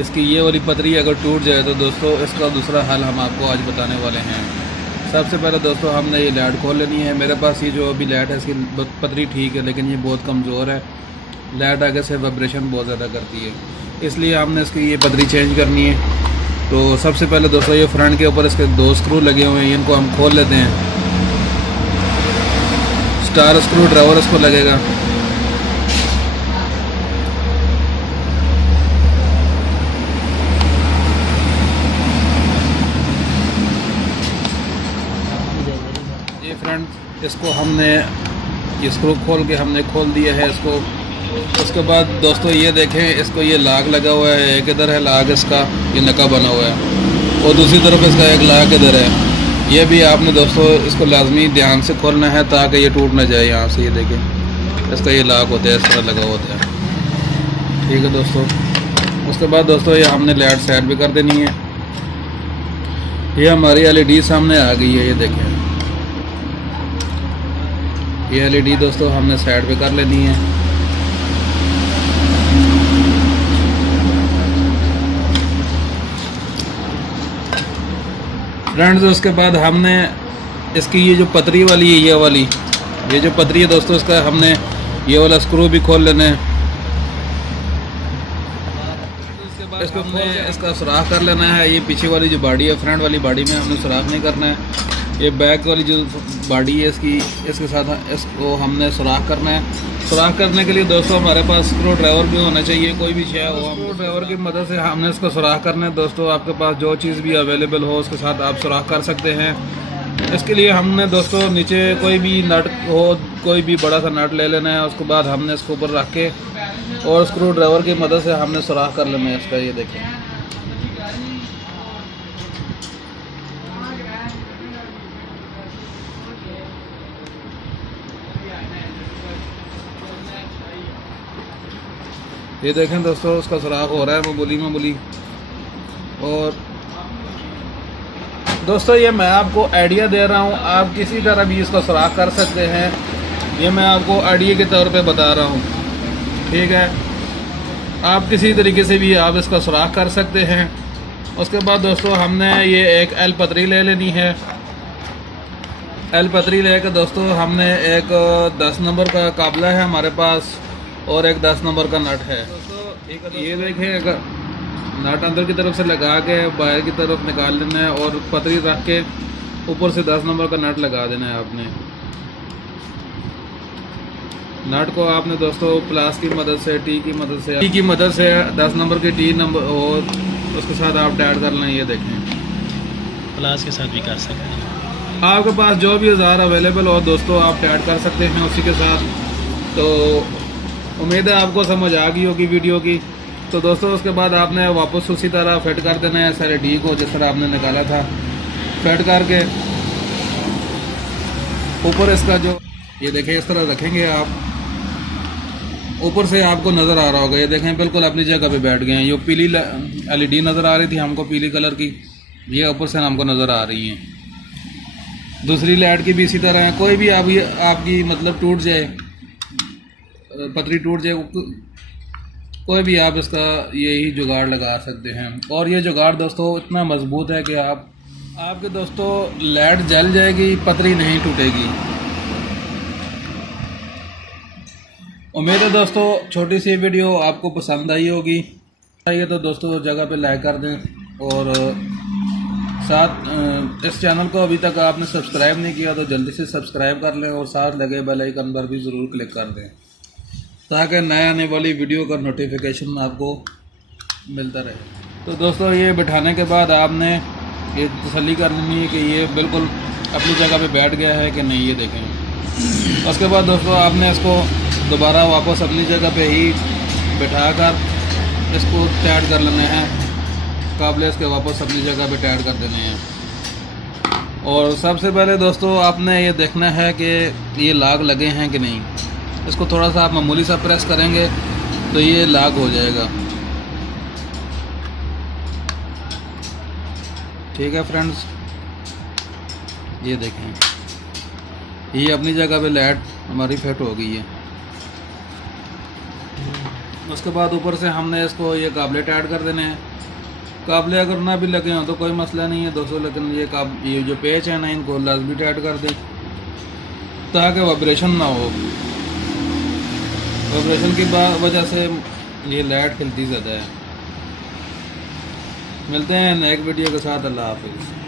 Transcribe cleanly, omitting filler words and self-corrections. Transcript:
इसकी ये वाली पतरी अगर टूट जाए तो दोस्तों इसका दूसरा हल हम आपको आज बताने वाले हैं। सबसे पहले दोस्तों हमने ये लाइट खोल लेनी है। मेरे पास ये जो अभी लाइट है इसकी पतरी ठीक है, लेकिन ये बहुत कमज़ोर है। लाइट आगे से वाइब्रेशन बहुत ज़्यादा करती है, इसलिए हमने इसकी ये पतरी चेंज करनी है। तो सबसे पहले दोस्तों ये फ्रंट के ऊपर इसके 2 स्क्रू लगे हुए हैं, इनको हम खोल लेते हैं। स्टार स्क्रू ड्राइवर इसको लगेगा। ये फ्रंट इसको हमने ये स्क्रू खोल के हमने खोल दिया है इसको। उसके बाद दोस्तों ये देखें, इसको ये लाग लगा हुआ है। एक इधर है लाग इसका, ये नका बना हुआ है, और दूसरी तरफ इसका एक लाग इधर है। ये भी आपने दोस्तों इसको लाजमी ध्यान से खोलना है ताकि ये टूट ना जाए। यहाँ से ये देखें, इसका ये लाग होता है, इस तरह लगा होता है। ठीक है दोस्तों, उसके बाद दोस्तों ये हमने लाइट साइड भी कर देनी है। ये हमारी LED सामने आ गई है, ये देखें। ये LED दोस्तों हमने साइड पे कर लेनी है। फ्रेंड्स, उसके बाद हमने इसकी ये जो पतरी वाली है, ये जो पतरी है दोस्तों, इसका हमने ये वाला स्क्रू भी खोल लेना है। इसको हमने इसका सुराख कर लेना है। ये पीछे वाली जो बॉडी है, फ्रंट वाली बॉडी में हमने सुराख नहीं करना है। ये बैक वाली जो बॉडी है इसकी, इसके साथ इसको हमने सुराख करना है। सुराख करने के लिए दोस्तों हमारे पास स्क्रू ड्राइवर भी होना चाहिए, कोई भी शय हो। स्क्रू ड्राइवर की मदद से हमने इसको सुराख करना है। दोस्तों आपके पास जो चीज़ भी अवेलेबल हो उसके साथ आप सुराख कर सकते हैं। इसके लिए हमने दोस्तों नीचे कोई भी नट हो, कोई भी बड़ा सा नट ले लेना है। उसके बाद हमने इसको ऊपर रख के और स्क्रू ड्राइवर की मदद से हमने सुराख कर लेना है इसका। ये देखें, ये देखें दोस्तों, उसका सुराख हो रहा है मामूली। और दोस्तों ये मैं आपको आइडिया दे रहा हूँ, आप किसी तरह भी इसका सुराख कर सकते हैं। ये मैं आपको आइडिया के तौर पे बता रहा हूँ, ठीक है। आप किसी तरीके से भी आप इसका सुराख कर सकते हैं। उसके बाद दोस्तों हमने ये एक एल पतरी ले लेनी है। एल पतरी लेकर दोस्तों हमने एक 10 नंबर का काबला है हमारे पास, और एक 10 नंबर का नट है। दोस्तों ये देखें, अगर नट अंदर की तरफ से लगा के बाहर की तरफ निकाल लेना है, और पतरी रख के ऊपर से 10 नंबर का नट लगा देना है आपने। नट को आपने दोस्तों प्लास की मदद से, टी की मदद से 10 नंबर के टी नंबर और उसके साथ आप टाइट कर लें। ये देखें, प्लास के साथ भी कर सकते हैं। आपके पास जो भी औजार अवेलेबल हो दोस्तों आप टाइट कर सकते हैं उसी के साथ। तो उम्मीद है आपको समझ आ गई होगी वीडियो की। तो दोस्तों उसके बाद आपने वापस उसी तरह फिट कर देना है सारे डी को, जिस तरह आपने निकाला था। फिट करके ऊपर इसका जो ये देखें, इस तरह रखेंगे आप। ऊपर से आपको नज़र आ रहा होगा, ये देखें बिल्कुल अपनी जगह पे बैठ गए हैं। ये पीली LED नज़र आ रही थी हमको, पीली कलर की, ये ऊपर से हमको नज़र आ रही हैं। दूसरी लाइट की भी इसी तरह है। कोई भी आपकी मतलब टूट जाए, पतरी टूट जाए, कोई भी आप इसका यही जुगाड़ लगा सकते हैं। और ये जुगाड़ दोस्तों इतना मजबूत है कि आपके दोस्तों लाइट जल जाएगी, पतरी नहीं टूटेगी। उम्मीद है दोस्तों छोटी सी वीडियो आपको पसंद आई होगी। ये तो दोस्तों जगह पे लाइक कर दें, और साथ इस चैनल को अभी तक आपने सब्सक्राइब नहीं किया तो जल्दी से सब्सक्राइब कर लें, और साथ लगे बेल आइकन पर भी ज़रूर क्लिक कर दें ताकि नए आने वाली वीडियो का नोटिफिकेशन आपको मिलता रहे। तो दोस्तों ये बिठाने के बाद आपने ये तसल्ली करनी है कि ये बिल्कुल अपनी जगह पे बैठ गया है कि नहीं, ये देखें। उसके बाद दोस्तों आपने इसको दोबारा वापस अपनी जगह पे ही बिठाकर इसको टाइट कर लेने हैं। काबले इसके वापस अपनी जगह पे टाइट कर देने हैं। और सबसे पहले दोस्तों आपने ये देखना है कि ये लाग लगे हैं कि नहीं। इसको थोड़ा सा आप मामूली सा प्रेस करेंगे तो ये लाग हो जाएगा। ठीक है फ्रेंड्स, ये देखें, ये अपनी जगह पे लाइट हमारी फिट हो गई है। उसके बाद ऊपर से हमने इसको ये काबलेट ऐड कर देने हैं। काबले अगर ना भी लगे हों तो कोई मसला नहीं है दोस्तों, लेकिन ये जो पेच है ना, इनको लाजमी टाइट कर दें ताकि वाइब्रेशन ना हो। वाइब्रेशन की वजह से ये लाइट खिलती ज़्यादा है। मिलते हैं नेक्स्ट वीडियो के साथ। अल्लाह हाफिज़।